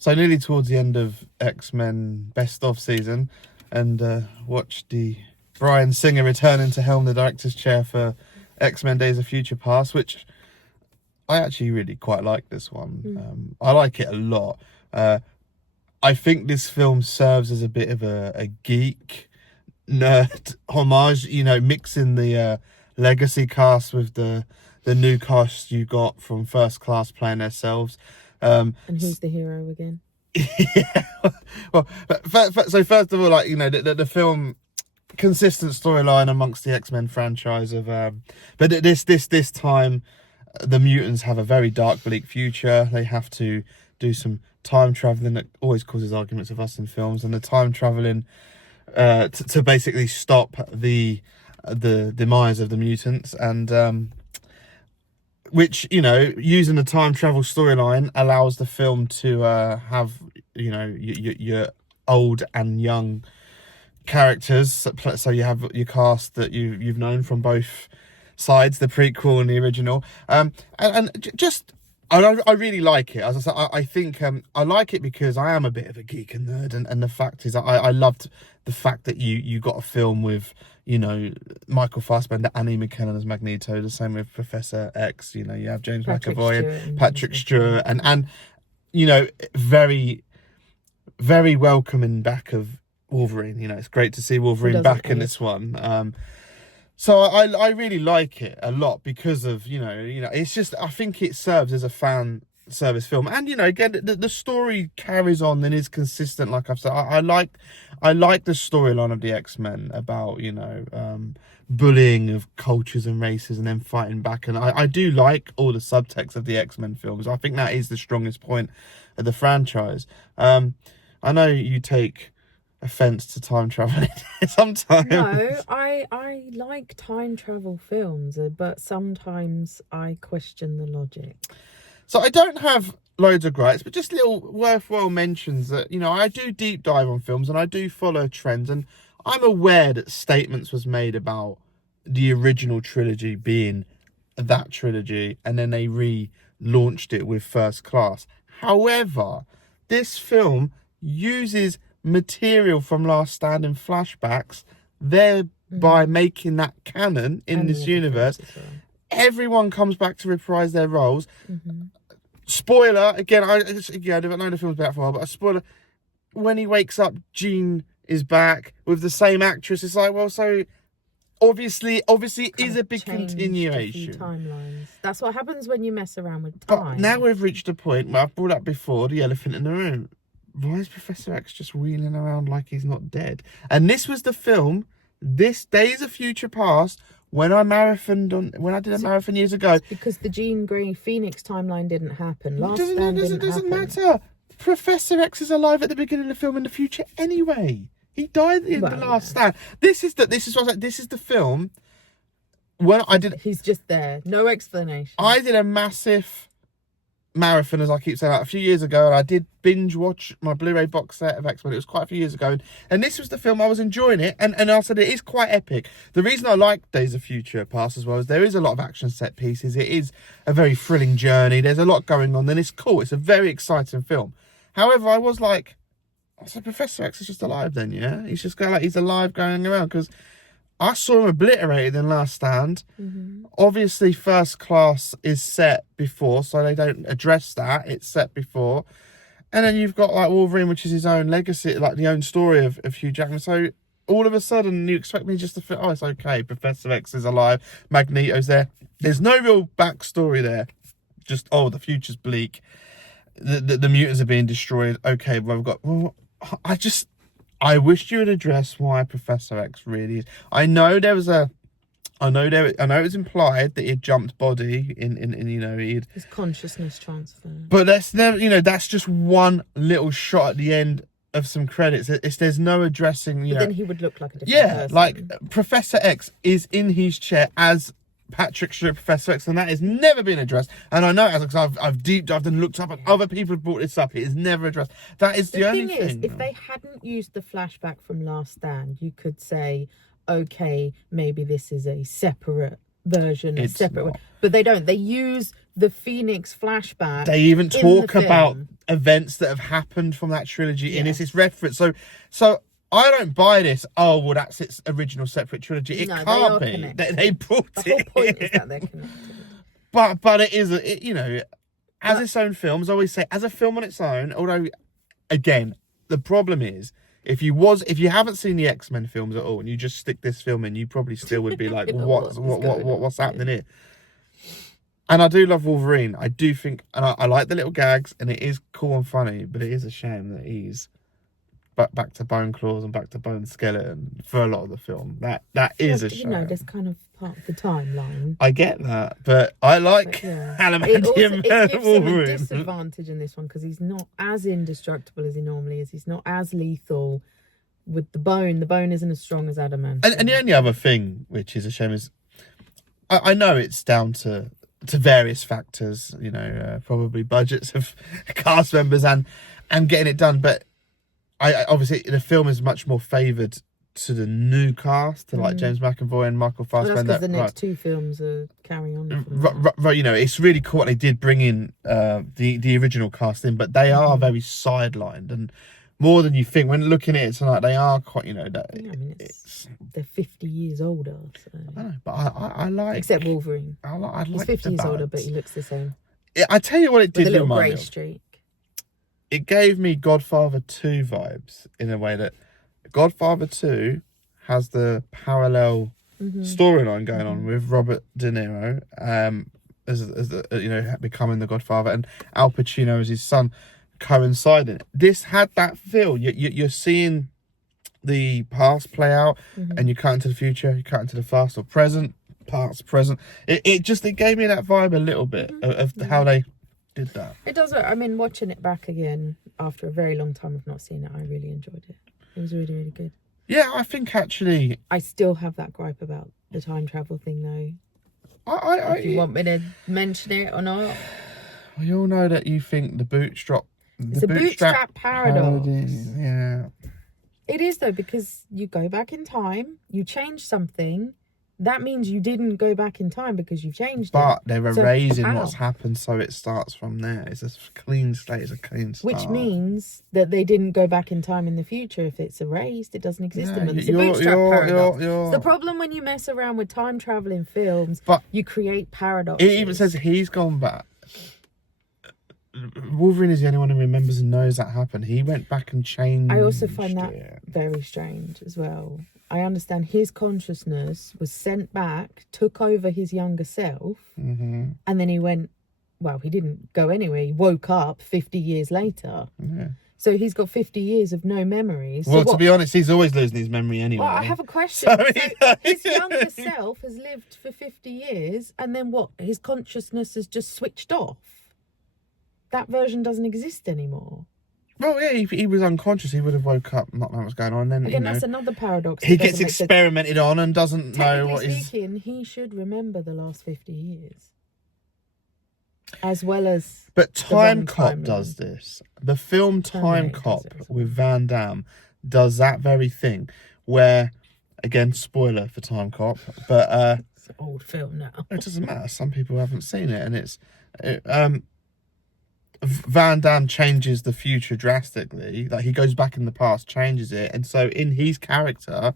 So nearly towards the end of X-Men Best of season, and watched the Bryan Singer returning to helm the director's chair for X-Men Days of Future Past, which I actually really quite like this one. I like it a lot. I think this film serves as a bit of a geek nerd homage, mixing the legacy cast with the new cast you got from First Class playing themselves. And who's the hero again? Yeah. Well, so first of all, the film, consistent storyline amongst the X-Men franchise of, but this time, the mutants have a very dark, bleak future. They have to do some time traveling that always causes arguments with us in films, and the time traveling to basically stop the demise of the mutants, and which, using the time travel storyline allows the film to have, your old and young characters. So you have your cast that you've known from both sides, the prequel and the original. I really like it. As I said, I think I like it because I am a bit of a geek and nerd, and the fact is I loved the fact that you got a film with, Michael Fassbender and Ian McKellen as Magneto. The same with Professor X. You have James McAvoy and Patrick Stewart, and very, very welcoming back of Wolverine. It's great to see Wolverine back in this one. So I really like it a lot because of, it's just, I think it serves as a fan service film. And, again, the story carries on and is consistent. Like I've said, I like the storyline of the X-Men about, bullying of cultures and races and then fighting back. And I do like all the subtext of the X-Men films. I think that is the strongest point of the franchise. I know you take offense to time traveling sometimes. No, I like time travel films, but sometimes I question the logic. So I don't have loads of gripes, but just little worthwhile mentions that, I do deep dive on films and I do follow trends, and I'm aware that statements was made about the original trilogy being that trilogy and then they relaunched it with First Class. However, this film uses material from Last Stand in flashbacks, thereby making that canon in this universe. Well. Everyone comes back to reprise their roles. Spoiler, again, I don't know the film's been out for a while, but a spoiler, when he wakes up, Jean is back with the same actress. It's like, well, so obviously it is a big continuation. Timelines. That's what happens when you mess around with time. But now we've reached a point where I've brought up before the elephant in the room. Why is Professor X just wheeling around like he's not dead? And this was the film, this Days of Future Past, when I did a marathon years ago. Because the Jean Grey Phoenix timeline didn't happen. It doesn't matter. Professor X is alive at the beginning of the film in the future anyway. He died in the Last Stand. This is the film. When I did, he's just there. No explanation. I did a massive marathon, as I keep saying, a few years ago, and I did binge watch my Blu-ray box set of X-Men. It was quite a few years ago, and this was the film. I was enjoying it, and I said it is quite epic. The reason I like Days of Future Past as well is there is a lot of action set pieces. It is a very thrilling journey. There's a lot going on, and it's cool. It's a very exciting film. However, I said, Professor X is just alive then, yeah? He's just going he's alive going around, because I saw him obliterated in Last Stand. Obviously, First Class is set before, so they don't address that. It's set before. And then you've got Wolverine, which is his own legacy, the own story of Hugh Jackman. So all of a sudden, you expect me just to feel, it's okay, Professor X is alive, Magneto's there. There's no real backstory there. Just, the future's bleak. The mutants are being destroyed. Okay, well, I wish you would address why Professor X really is. I know it was implied that he had jumped body in his consciousness transfer. But that's never, that's just one little shot at the end of some credits. There's no addressing, But then he would look like a different person. Professor X is in his chair as Patrick Stewart, Professor X, and that has never been addressed. And I know it because I've deep dived and looked up, and other people have brought this up. It is never addressed. That is the only thing. If they hadn't used the flashback from Last Stand, you could say, okay, maybe this is a separate version, a It's separate one. not. But they don't. They use the Phoenix flashback. They even in the talk about film. events that have happened from that trilogy, and Yes. it's reference. So I don't buy this. Oh, well, that's its original separate trilogy. It No, they can't are be. connected. They brought The whole it point is in. that they're connected. But it is, you know, as its own film, as I always say, as a film on its own. Although, again, the problem is if you haven't seen the X-Men films at all, and you just stick this film in, you probably still would be like, You know, what's happening here? And I do love Wolverine. I do think, and I like the little gags, and it is cool and funny. But it is a shame that he's back to bone claws and back to bone skeleton for a lot of the film. That is a shame. You know, that's kind of part of the timeline. I get that, but I like Adamantium It gives him a Wolverine. disadvantage in this one because he's not as indestructible as he normally is. He's not as lethal with the bone. The bone isn't as strong as adamantium. And the only other thing, which is a shame, is I know it's down to various factors, you know, probably budgets of cast members and getting it done, but I obviously the film is much more favoured to the new cast, to like James McAvoy and Michael Fassbender. Well, that's because the next two films are carrying on. Right, you know, it's really cool. They did bring in the original cast in, but they are very sidelined and more than you think. When looking at it tonight, they are quite, you know, that. Yeah, I mean, they're 50 years older. So. I know, but I like. Except Wolverine. He's 50 years older, but he looks the same. I tell you what, it did with a little remind grey me of. streak. It gave me Godfather 2 vibes in a way that Godfather 2 has the parallel storyline going on with Robert De Niro as the, you know, becoming the Godfather, and Al Pacino as his son coinciding. This had that feel. You're seeing the past play out, and you cut into the future, you cut into the past or present, past, present. It gave me that vibe a little bit of how they did that. It does. I mean, watching it back again after a very long time of not seeing it, I really enjoyed it. It was really, really good. Yeah, I think actually I still have that gripe about the time travel thing, though. If you want me to mention it or not. We all know that you think the bootstrap. It's a bootstrap paradox. Yeah. It is, though, because you go back in time, you change something. That means you didn't go back in time because you changed it. But they're erasing how? what's happened, so it starts from there. It's a clean slate. It's a clean start. Which means that they didn't go back in time in the future. If it's erased, it doesn't exist anymore. It's a bootstrap paradox. It's the problem when you mess around with time travel in films, but you create paradoxes. It even says he's gone back. Wolverine is the only one who remembers and knows that happened. He went back and changed. I also find that very strange as well. I understand his consciousness was sent back, took over his younger self, and then he went, well, he didn't go anywhere. He woke up 50 years later. Yeah. So he's got 50 years of no memories. Well, so to be honest, he's always losing his memory anyway. Well, I have a question. So his younger self has lived for 50 years, and then what? His consciousness has just switched off. That version doesn't exist anymore. Well, yeah, he was unconscious. He would have woke up, not knowing what's going on. And then, again, that's another paradox. He gets experimented on and doesn't know what is. Speaking, he should remember the last 50 years, as well as. But Time Cop does this. The film Time Cop with Van Damme does that very thing, where, again, spoiler for Time Cop, but it's an old film now. It doesn't matter. Some people haven't seen it, and it's. Van Damme changes the future drastically. Like, he goes back in the past, changes it. And so in his character,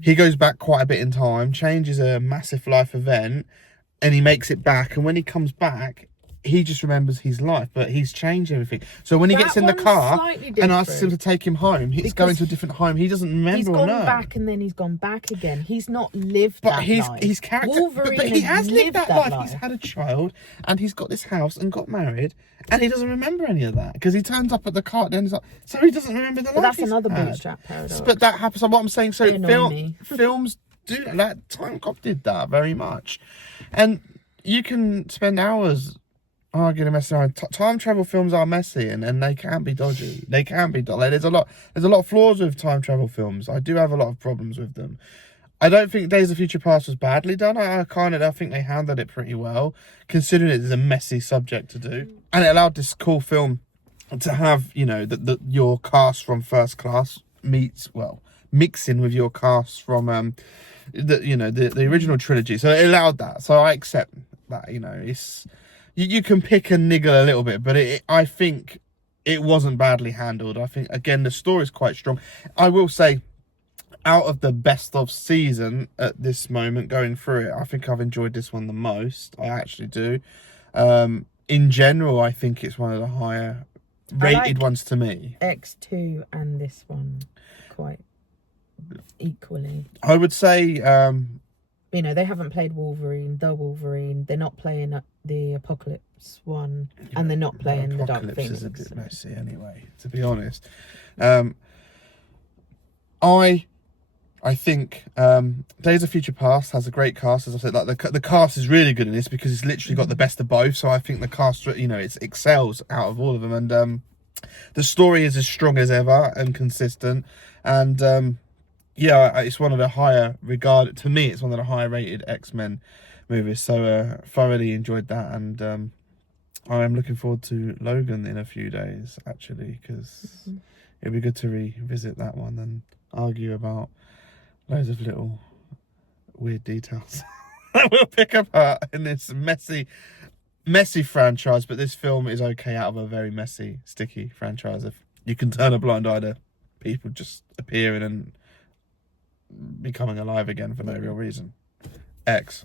he goes back quite a bit in time, changes a massive life event, and he makes it back. And when he comes back, he just remembers his life, but he's changed everything. So when he gets in the car and asks him to take him home, he's going to a different home. He doesn't remember. He's gone back and then he's gone back again. He's not lived that life. But his character, but he has lived that life. He's had a child and he's got this house and got married, and he doesn't remember any of that because he turns up at the car at the end. So he doesn't remember the life. That's another bootstrap paradox. But that happens. So what I'm saying, so films do that. Time Cop did that very much, and you can spend hours arguing and messing around. Time travel films are messy and they can be dodgy. They can be dodgy. There's a lot of flaws with time travel films. I do have a lot of problems with them. I don't think Days of Future Past was badly done. I think they handled it pretty well, considering it is a messy subject to do. And it allowed this cool film to have, you know, your cast from First Class mixing with your cast from the original trilogy. So it allowed that. So I accept that. It's you can pick and niggle a little bit, but I think it wasn't badly handled. I think again the story is quite strong. I will say, out of the best of season at this moment going through it, I think I've enjoyed this one the most. I actually do. In general, I think it's one of the higher rated ones to me. X2 and this one quite equally. I would say, they haven't played the Wolverine. They're not playing the Apocalypse one, and they're not playing the Dark Phoenix. Is a bit messy anyway, to be honest. I think Days of Future Past has a great cast. As I said, like the cast is really good in this because it's literally got the best of both. So I think the cast, it excels out of all of them, and the story is as strong as ever and consistent. And it's one of the higher regarded. To me, it's one of the higher rated X-Men movies. So thoroughly enjoyed that, and I am looking forward to Logan in a few days actually, because it'd be good to revisit that one and argue about loads of little weird details that we'll pick apart in this messy franchise. But this film is okay out of a very messy, sticky franchise. If you can turn a blind eye to people just appearing and becoming alive again for no real reason. X.